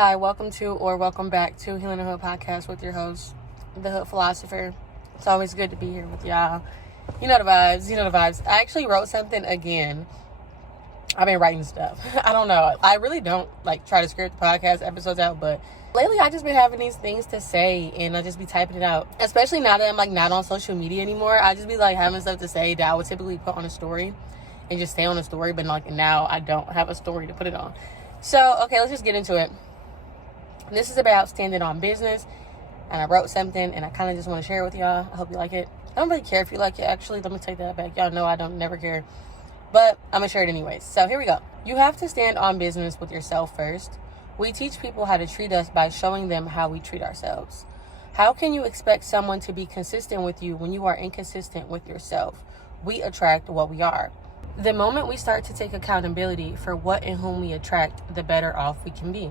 Hi, welcome back to Healing the Hood podcast with your host, the Hood Philosopher. It's always good to be here with y'all. You know the vibes. I actually wrote something again. I've been writing stuff. I don't know. I really don't try to script the podcast episodes out, but lately I just been having these things to say and I just be typing it out. Especially now that I'm not on social media anymore. I just be having stuff to say that I would typically put on a story and just stay on a story, but now I don't have a story to put it on. So, okay, let's just get into it. This is about standing on business, and I wrote something, and I kind of just want to share it with y'all. I hope you like it. I don't really care if you like it, actually. Let me take that back. Y'all know I don't never care, but I'm going to share it anyways. So here we go. You have to stand on business with yourself first. We teach people how to treat us by showing them how we treat ourselves. How can you expect someone to be consistent with you when you are inconsistent with yourself? We attract what we are. The moment we start to take accountability for what and whom we attract, the better off we can be.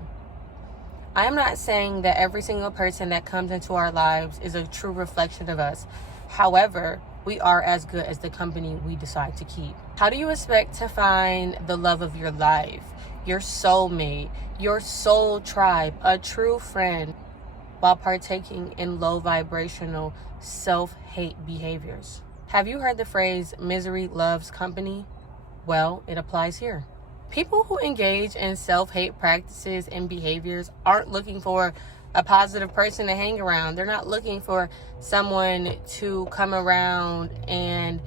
I am not saying that every single person that comes into our lives is a true reflection of us. However, we are as good as the company we decide to keep. How do you expect to find the love of your life, your soulmate, your soul tribe, a true friend, while partaking in low vibrational self-hate behaviors? Have you heard the phrase, misery loves company? Well, it applies here. People who engage in self-hate practices and behaviors aren't looking for a positive person to hang around. They're not looking for someone to come around and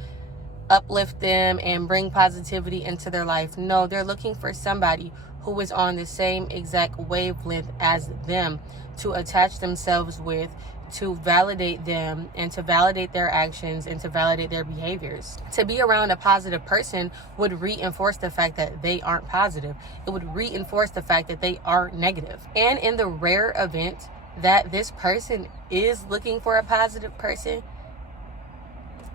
uplift them and bring positivity into their life. No, they're looking for somebody who is on the same exact wavelength as them to attach themselves with, to validate them and to validate their actions and to validate their behaviors. To be around a positive person would reinforce the fact that they aren't positive. It would reinforce the fact that they are negative. And in the rare event that this person is looking for a positive person,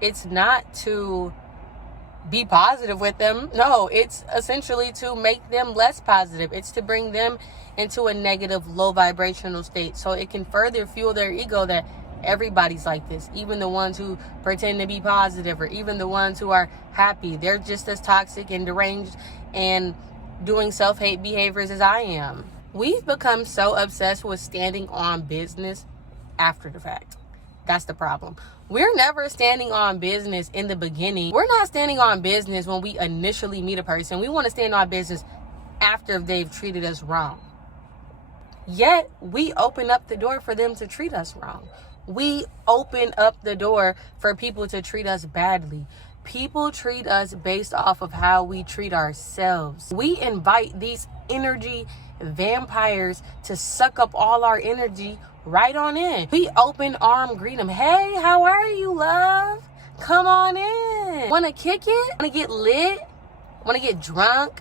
it's not to be positive with them. No, it's essentially to make them less positive. It's to bring them into a negative, low vibrational state so it can further fuel their ego that everybody's like this. Even the ones who pretend to be positive, or even the ones who are happy, they're just as toxic and deranged and doing self-hate behaviors as I am. We've become so obsessed with standing on business after the fact. That's the problem. We're never standing on business in the beginning. We're not standing on business when we initially meet a person. We want to stand on business after they've treated us wrong. Yet, we open up the door for them to treat us wrong. We open up the door for people to treat us badly. People treat us based off of how we treat ourselves. We invite these energy vampires to suck up all our energy right on in. We open arm greet them. Hey, how are you, love? Come on in. Want to kick it? Want to get lit? Want to get drunk?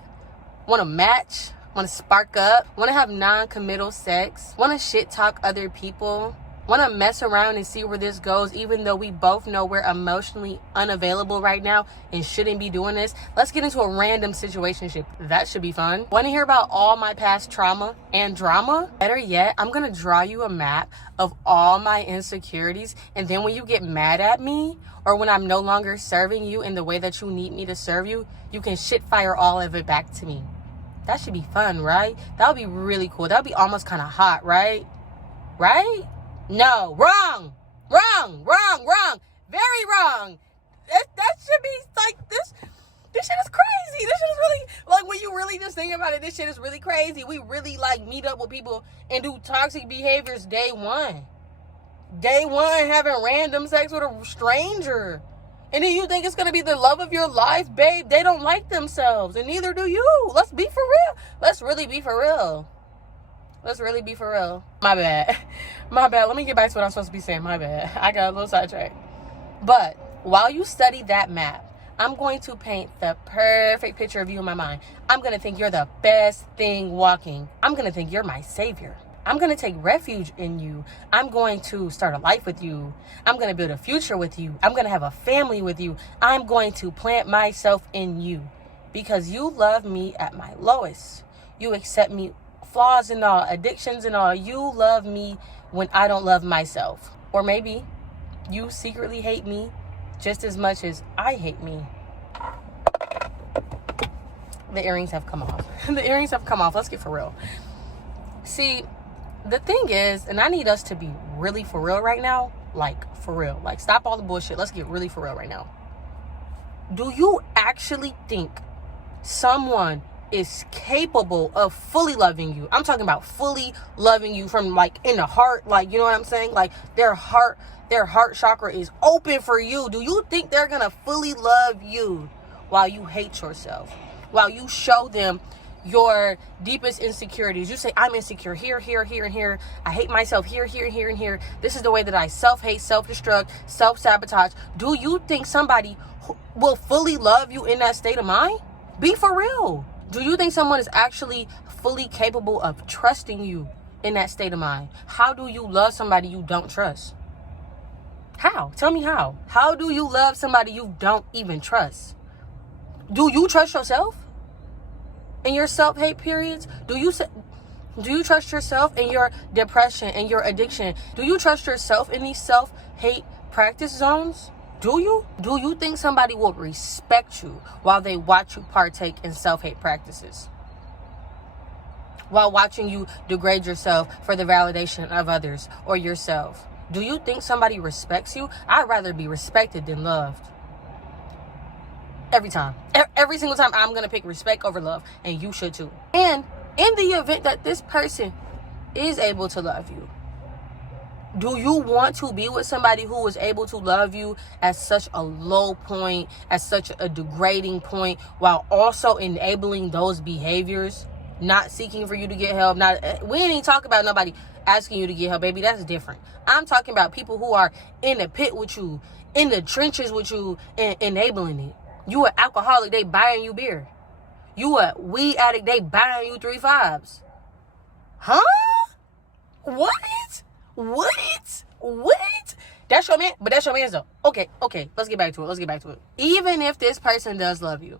Want to match? Want to spark up? Want to have non-committal sex? Want to shit talk other people? Want to mess around and see where this goes, even though we both know we're emotionally unavailable right now and shouldn't be doing this? Let's get into a random situationship. That should be fun. Want to hear about all my past trauma and drama? Better yet, I'm going to draw you a map of all my insecurities, and then when you get mad at me, or when I'm no longer serving you in the way that you need me to serve you, you can shit fire all of it back to me. That should be fun, right? That would be really cool. That would be almost kind of hot, right? Right? No, wrong. Very wrong. That should be this. This shit is crazy. This shit is really, when you really just think about it, this shit is really crazy. We really meet up with people and do toxic behaviors day one. Day one, having random sex with a stranger. And then you think it's going to be the love of your life, babe. They don't like themselves, and neither do you. Let's be for real. Let's really be for real. My bad. Let me get back to what I'm supposed to be saying. My bad. I got a little sidetracked. But while you study that map, I'm going to paint the perfect picture of you in my mind. I'm going to think you're the best thing walking. I'm going to think you're my savior. I'm going to take refuge in you. I'm going to start a life with you. I'm going to build a future with you. I'm going to have a family with you. I'm going to plant myself in you because you love me at my lowest. You accept me, flaws and all, addictions and all. You love me when I don't love myself. Or maybe you secretly hate me just as much as I hate me. The earrings have come off. Let's get for real. See, the thing is, and I need us to be really for real right now. Like, for real. Like, stop all the bullshit. Let's get really for real right now. Do you actually think someone is capable of fully loving you? I'm talking about fully loving you from, like, in the heart. Like, you know what I'm saying? Like, their heart chakra is open for you. Do you think they're gonna fully love you while you hate yourself? While you show them your deepest insecurities. You say, I'm insecure here, here, here, and here. I hate myself here, here, here, and here. This is the way that I self-hate, self-destruct, self-sabotage. Do you think somebody will fully love you in that state of mind? Be for real. Do you think someone is actually fully capable of trusting you in that state of mind? How do you love somebody you don't trust? How? Tell me how. How do you love somebody you don't even trust? Do you trust yourself in your self-hate periods? Do you trust yourself in your depression and your addiction? Do you trust yourself in these self-hate practice zones? Do you? Do you think somebody will respect you while they watch you partake in self-hate practices? While watching you degrade yourself for the validation of others or yourself? Do you think somebody respects you? I'd rather be respected than loved. Every time. Every single time I'm going to pick respect over love. And you should too. And in the event that this person is able to love you, do you want to be with somebody who is able to love you at such a low point, at such a degrading point, while also enabling those behaviors, not seeking for you to get help? We ain't even talk about nobody asking you to get help, baby. That's different. I'm talking about people who are in the pit with you, in the trenches with you, and enabling it. You an alcoholic, they buying you beer. You a weed addict, they buying you 3-5s. Huh? What? That's your man? But that's your man though. Okay. Let's get back to it. Even if this person does love you,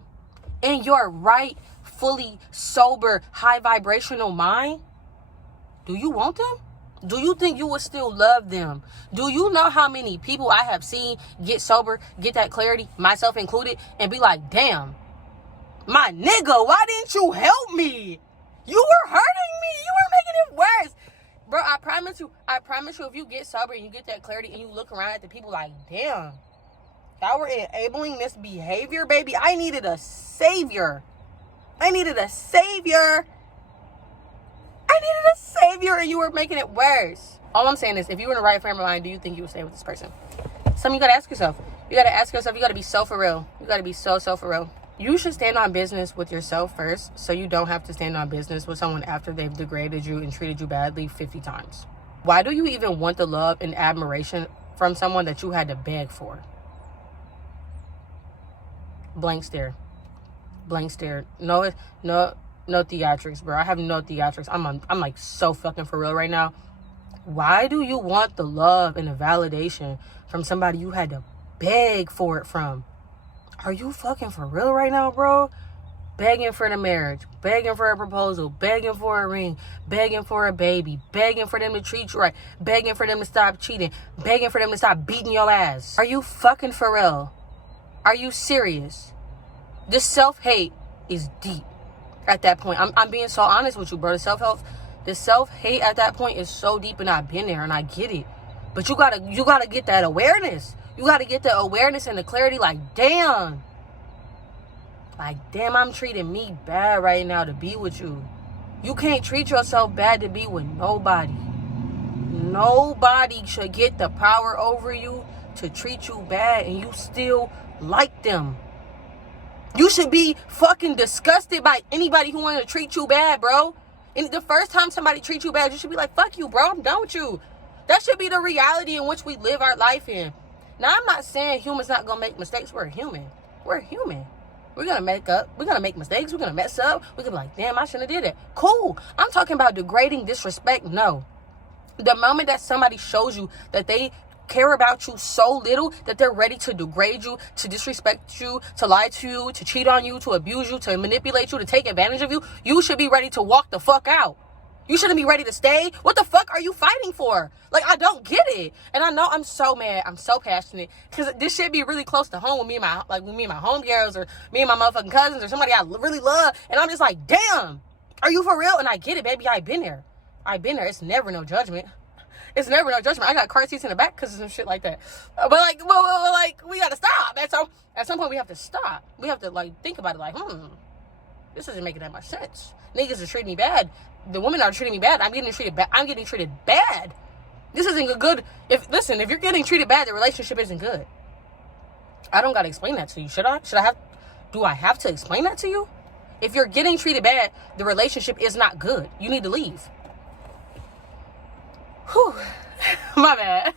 in your right, fully sober, high vibrational mind, do you want them? Do you think you would still love them? Do you know how many people I have seen get sober, get that clarity, myself included, and be like, damn, my nigga, why didn't you help me? You were hurting me. You were making it worse. Bro, I promise you, if you get sober and you get that clarity and you look around at the people like, damn, y'all were enabling this behavior, baby. I needed a savior. And you were making it worse. All I'm saying is, if you were in the right frame of mind, do you think you would stay with this person? Something you gotta ask yourself. You gotta be so for real. You gotta be so for real. You should stand on business with yourself first, so you don't have to stand on business with someone after they've degraded you and treated you badly 50 times. Why do you even want the love and admiration from someone that you had to beg for? Blank stare. No theatrics, bro. I have no theatrics. I'm like so fucking for real right now. Why do you want the love and the validation from somebody you had to beg for it from? Are you fucking for real right now, bro? Begging for the marriage, begging for a proposal, begging for a ring, begging for a baby, begging for them to treat you right, begging for them to stop cheating, begging for them to stop beating your ass. Are you fucking for real? Are you serious? This self-hate is deep at that point. I'm being so honest with you, bro. The self-hate at that point is so deep, and I've been there and I get it. But you gotta get that awareness. You got to get the awareness and the clarity like, damn, I'm treating me bad right now to be with you. You can't treat yourself bad to be with nobody. Nobody should get the power over you to treat you bad and you still like them. You should be fucking disgusted by anybody who want to treat you bad, bro. And the first time somebody treats you bad, you should be like, fuck you, bro. I'm done with you. That should be the reality in which we live our life in. Now, I'm not saying humans not going to make mistakes. We're human. We're going to make mistakes. We're going to mess up. We're going to be like, damn, I shouldn't have did that. Cool. I'm talking about degrading, disrespect. No. The moment that somebody shows you that they care about you so little that they're ready to degrade you, to disrespect you, to lie to you, to cheat on you, to abuse you, to manipulate you, to take advantage of you, you should be ready to walk the fuck out. You shouldn't be ready to stay. What the fuck are you fighting for? Like, I don't get it. And I know I'm so mad. I'm so passionate. Because this shit be really close to home with me and my homegirls or me and my motherfucking cousins or somebody I really love. And I'm just like, damn, are you for real? And I get it, baby. I've been there. I've been there. It's never no judgment. It's never no judgment. I got car seats in the back because of some shit like that. But like, we gotta stop. At some point we have to stop. We have to like think about it. Like, this isn't making that much sense. Niggas are treating me bad. The women are treating me bad. I'm getting treated bad. I'm getting treated bad. This isn't a good. If you're getting treated bad, the relationship isn't good. I don't gotta explain that to you. Should I? Do I have to explain that to you? If you're getting treated bad, the relationship is not good. You need to leave. Whew. My bad.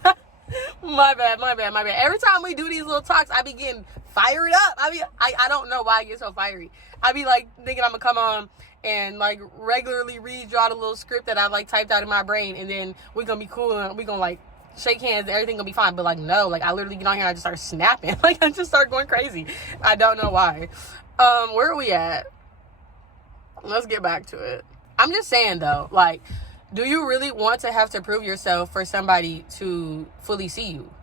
My bad. Every time we do these little talks, I be getting fired up. I don't know why I get so fiery. I be like thinking I'm gonna come on and like regularly read y'all the little script that I've like typed out in my brain, and then we're gonna be cool and we're gonna like shake hands and everything gonna be fine. But like, no, like I literally get on here and I just start snapping. Like I just start going crazy. I don't know why. Where are we at? Let's get back to it. I'm just saying though, like, do you really want to have to prove yourself for somebody to fully see you?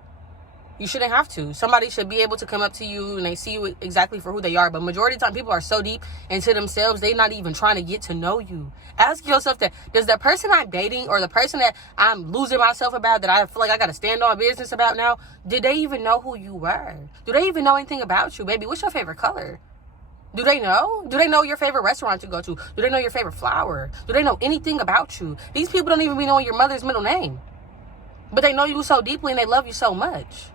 You shouldn't have to. Somebody should be able to come up to you and they see you exactly for who they are. But majority of the time, people are so deep into themselves, they're not even trying to get to know you. Ask yourself that, does the person I'm dating or the person that I'm losing myself about, that I feel like I got to stand on business about now, did they even know who you were? Do they even know anything about you? Baby, what's your favorite color? Do they know? Do they know your favorite restaurant to go to? Do they know your favorite flower? Do they know anything about you? These people don't even be knowing your mother's middle name. But they know you so deeply and they love you so much.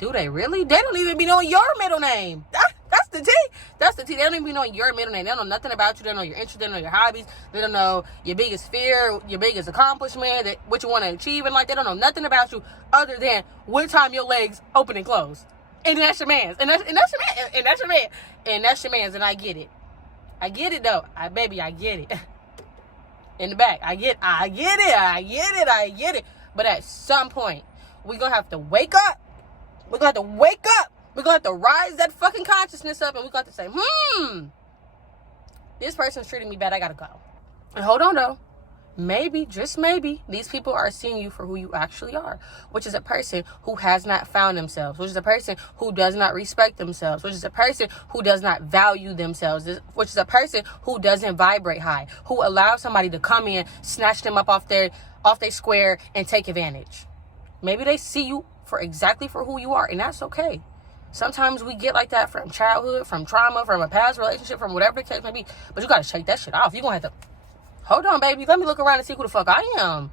Do they really? They don't even be knowing your middle name. That's the tea. That's the tea. They don't even be knowing your middle name. They don't know nothing about you. They don't know your interests. They don't know your hobbies. They don't know your biggest fear, your biggest accomplishment, what you want to achieve in life. They don't know nothing about you other than what time your legs open and close. And that's your man's. And that's your man. And that's your man. And that's your man's. And I get it. I get it though. I get it. In the back. I get it. But at some point, we're going to have to wake up. We're going to have to wake up. We're going to have to rise that fucking consciousness up. And we're going to have to say, this person's treating me bad. I got to go. And hold on though. Maybe, just maybe, these people are seeing you for who you actually are, which is a person who has not found themselves, which is a person who does not respect themselves, which is a person who does not value themselves, which is a person who doesn't vibrate high, who allows somebody to come in, snatch them up off their square and take advantage. Maybe they see you for exactly for who you are, and that's okay. Sometimes we get like that from childhood, from trauma, from a past relationship, from whatever the case may be, but you got to shake that shit off. You're going to have to, hold on, baby. Let me look around and see who the fuck I am.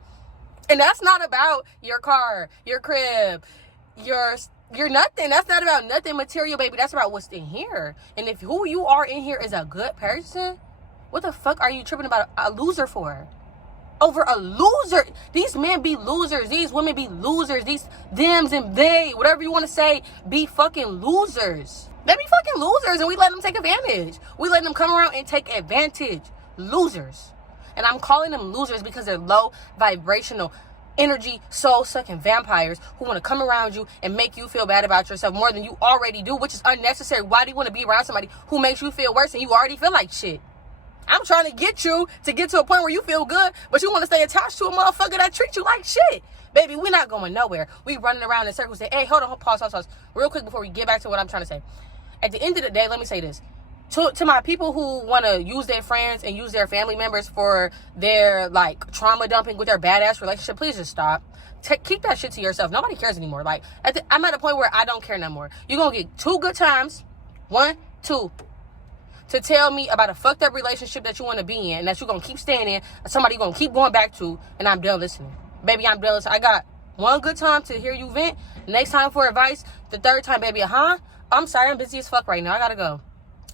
And that's not about your car, your crib, your nothing. That's not about nothing material, baby. That's about what's in here. And if who you are in here is a good person, what the fuck are you tripping about a loser for? Over a loser. These men be losers. These women be losers. These thems and they, whatever you want to say, be fucking losers. They be fucking losers, and we let them take advantage. We let them come around and take advantage. Losers. And I'm calling them losers because they're low vibrational energy, soul-sucking vampires who want to come around you and make you feel bad about yourself more than you already do, which is unnecessary. Why do you want to be around somebody who makes you feel worse and you already feel like shit? I'm trying to get you to get to a point where you feel good, but you want to stay attached to a motherfucker that treats you like shit. Baby, we're not going nowhere. We running around in circles saying, hey, hold on, pause. Real quick before we get back to what I'm trying to say. At the end of the day, let me say this. To my people who want to use their friends and use their family members for their, like, trauma dumping with their badass relationship, please just stop. Keep that shit to yourself. Nobody cares anymore. Like, I'm at a point where I don't care no more. You're going to get 2 good times. 1, 2. To tell me about a fucked up relationship that you want to be in, that you're going to keep staying in, and somebody you're going to keep going back to, and I'm done listening. Baby, I'm done listening. I got 1 good time to hear you vent. Next time for advice. The 3rd time, baby, I'm sorry, I'm busy as fuck right now. I got to go.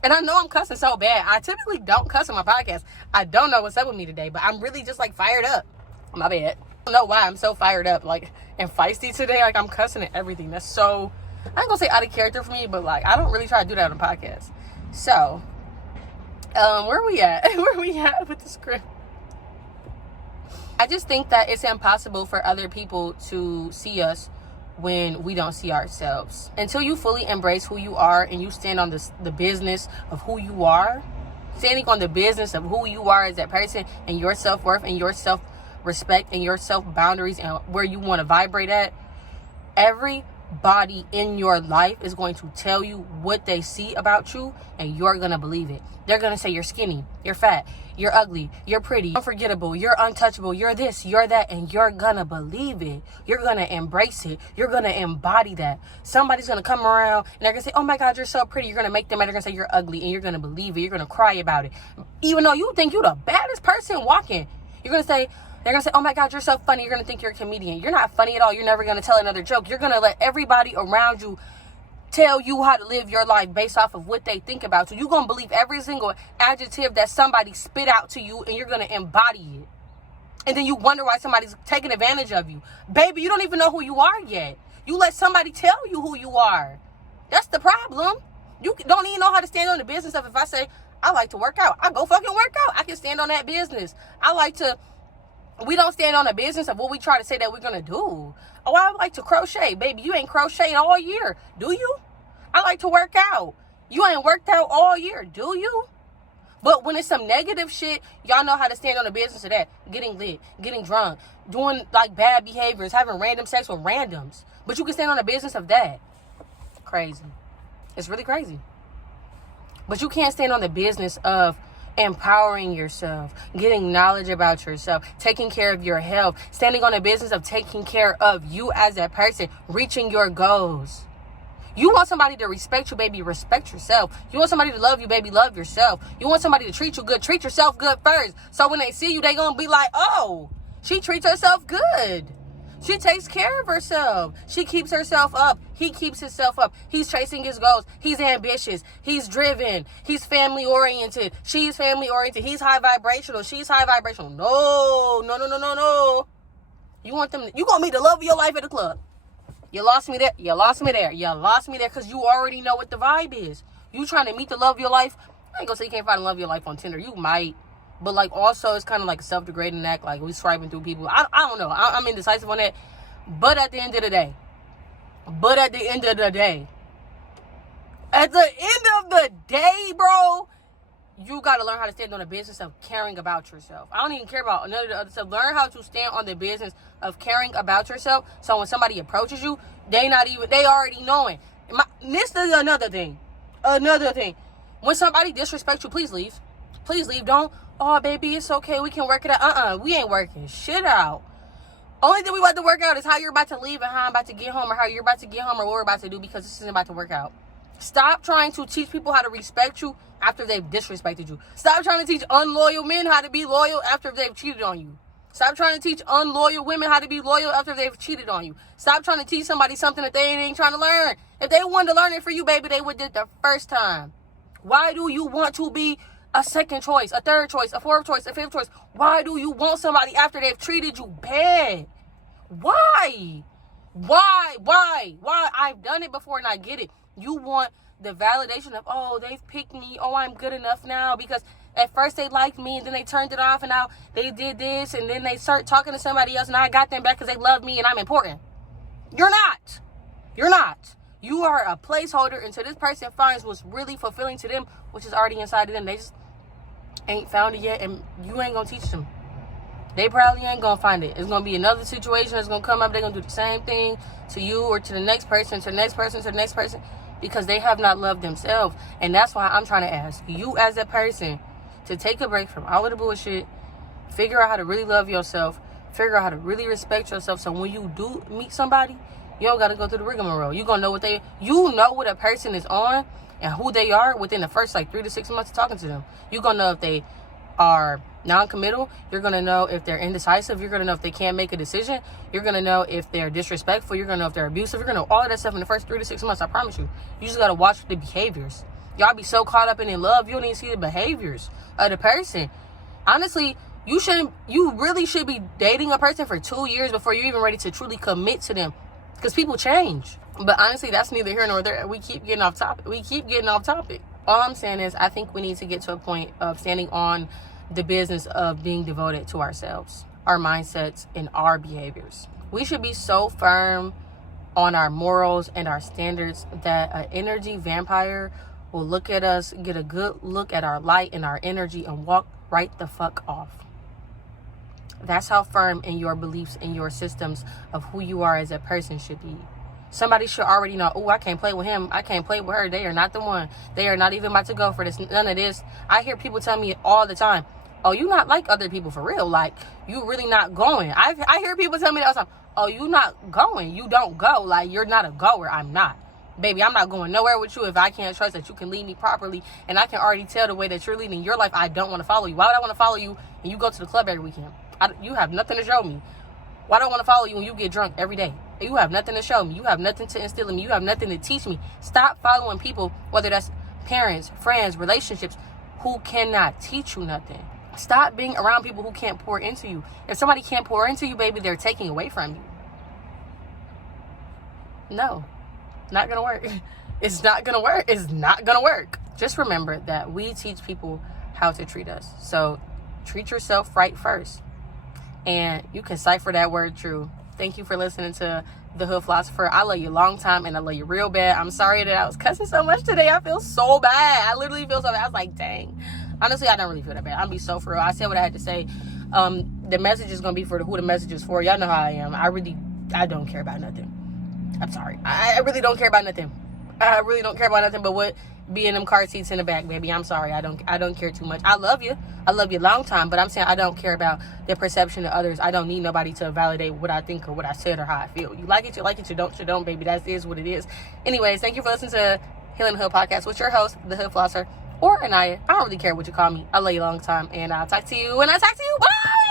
And I know I'm cussing so bad. I typically don't cuss on my podcast. I don't know what's up with me today, but I'm really just, like, fired up. My bad. I don't know why I'm so fired up, like, and feisty today. Like, I'm cussing at everything. That's so, I ain't going to say out of character for me, but, like, I don't really try to do that on the podcast. So, where are we at? Where are we at with the script? I just think that it's impossible for other people to see us when we don't see ourselves. Until you fully embrace who you are and you stand on the business of who you are, standing on the business of who you are as that person and your self-worth and your self-respect and your self-boundaries and where you want to vibrate at, every body in your life is going to tell you what they see about you, and you're gonna believe it. They're gonna say you're skinny, you're fat, you're ugly, you're pretty, unforgettable, you're untouchable, you're this, you're that, and you're gonna believe it. You're gonna embrace it. You're gonna embody that. Somebody's gonna come around and they're gonna say, oh my God, you're so pretty. You're gonna make them mad. They're gonna say you're ugly, and you're gonna believe it. You're gonna cry about it. Even though you think you're the baddest person walking, they're gonna say, oh my God, you're so funny. You're gonna think you're a comedian. You're not funny at all. You're never gonna tell another joke. You're gonna let everybody around you tell you how to live your life based off of what they think about you. You're going to believe every single adjective that somebody spit out to you, and you're going to embody it. And then you wonder why somebody's taking advantage of you. Baby, you don't even know who you are yet. You let somebody tell you who you are. That's the problem. You don't even know how to stand on the business of, if I say, I like to work out, I go fucking work out. I can stand on that business. We don't stand on the business of what we try to say that we're going to do. Oh, I like to crochet. Baby, you ain't crocheted all year, do you? I like to work out. You ain't worked out all year, do you? But when it's some negative shit, y'all know how to stand on the business of that. Getting lit, getting drunk, doing like bad behaviors, having random sex with randoms. But you can stand on the business of that. Crazy. It's really crazy. But you can't stand on the business of empowering yourself, getting knowledge about yourself, taking care of your health, standing on the business of taking care of you as a person, reaching your goals. You want somebody to respect you, baby, respect yourself. You want somebody to love you, baby, love yourself. You want somebody to treat you good, treat yourself good first. So when they see you, they gonna be like, oh, she treats herself good. She takes care of herself. She keeps herself up. He keeps himself up. He's chasing his goals. He's ambitious. He's driven. He's family oriented. She's family oriented. He's high vibrational. She's high vibrational. No. You want me the love of your life at the club. You lost me there. You lost me there because you already know what the vibe is. You trying to meet the love of your life. I ain't gonna say you can't find the love of your life on Tinder. You might. But, like, also, it's kind of like a self-degrading act. Like, we swiping through people. I don't know. I'm indecisive on that. But at the end of the day, bro, you got to learn how to stand on the business of caring about yourself. I don't even care about none of the other stuff. Learn how to stand on the business of caring about yourself. So when somebody approaches you, they already knowing. This is another thing. When somebody disrespects you, please leave. Don't, oh, baby, it's okay. We can work it out. We ain't working shit out. Only thing we about to work out is how you're about to leave and how I'm about to get home, or how you're about to get home, or what we're about to do, because this isn't about to work out. Stop trying to teach people how to respect you after they've disrespected you. Stop trying to teach unloyal men how to be loyal after they've cheated on you. Stop trying to teach unloyal women how to be loyal after they've cheated on you. Stop trying to teach somebody something that they ain't trying to learn. If they wanted to learn it for you, baby, they would did the first time. Why do you want to be a second choice, a third choice, a fourth choice, a fifth choice? Why do you want somebody after they've treated you bad? Why? I've done it before and I get it. You want the validation of, oh, they've picked me. Oh, I'm good enough now, because at first they liked me and then they turned it off and now they did this and then they start talking to somebody else and I got them back because they love me and I'm important. You're not. You are a placeholder until this person finds what's really fulfilling to them, which is already inside of them. They just ain't found it yet, and you ain't gonna teach them. They probably ain't gonna find it. It's gonna be another situation that's gonna come up. They're gonna do the same thing to you or to the next person, because they have not loved themselves. And that's why I'm trying to ask you as a person to take a break from all of the bullshit, figure out how to really love yourself, figure out how to really respect yourself, so when you do meet somebody, you don't gotta go through the rigmarole. You gonna know what a person is on and who they are within the first 3 to 6 months of talking to them. You're gonna know if they are non-committal. You're gonna know if they're indecisive. You're gonna know if they can't make a decision. You're gonna know if they're disrespectful. You're gonna know if they're abusive. You're gonna know all of that stuff in the first 3 to 6 months. I promise you. You just gotta watch the behaviors. Y'all be so caught up in love, you don't even see the behaviors of the person. Honestly, you really should be dating a person for 2 years before you're even ready to truly commit to them, because people change. But honestly, that's neither here nor there. We keep getting off topic. All I'm saying is, I think we need to get to a point of standing on the business of being devoted to ourselves, our mindsets, and our behaviors. We should be so firm on our morals and our standards that an energy vampire will look at us, get a good look at our light and our energy, and walk right the fuck off. That's how firm in your beliefs and your systems of who you are as a person should be. Somebody should already know, oh, I can't play with him. I can't play with her. They are not the one. They are not even about to go for this. None of this. I hear people tell me all the time, oh, you not like other people for real. Like, you really not going. I hear people tell me that all the time. Oh, you not going. You don't go. Like, you're not a goer. I'm not. Baby, I'm not going nowhere with you if I can't trust that you can lead me properly. And I can already tell the way that you're leading your life, I don't want to follow you. Why would I want to follow you and you go to the club every weekend? You have nothing to show me. Why do I want to follow you when you get drunk every day? You have nothing to show me. You have nothing to instill in me. You have nothing to teach me. Stop following people, whether that's parents, friends, relationships, who cannot teach you nothing. Stop being around people who can't pour into you. If somebody can't pour into you, baby, they're taking away from you. No, not going to work. It's not going to work. It's not going to work. Just remember that we teach people how to treat us. So treat yourself right first. And you can cipher that word true. Thank you for listening to The Hood Philosopher. I love you long time and I love you real bad. I'm sorry that I was cussing so much today. I feel so bad. I literally feel so bad. I was like, dang. Honestly, I don't really feel that bad. I'll be so for real. I said what I had to say. The message is going to be for who the message is for. Y'all know how I am. I don't care about nothing. I'm sorry. I really don't care about nothing. I really don't care about nothing but what be in them car seats in the back, baby. I'm sorry. I don't care too much. I love you. I love you a long time, but I'm saying I don't care about the perception of others. I don't need nobody to validate what I think or what I said or how I feel. You like it, you like it, you don't, baby. That is what it is. Anyways, thank you for listening to Healing the Hood Podcast with your host, The Hood Philosopher, or Anaya. I don't really care what you call me. I love you a long time, and I'll talk to you when I talk to you. Bye!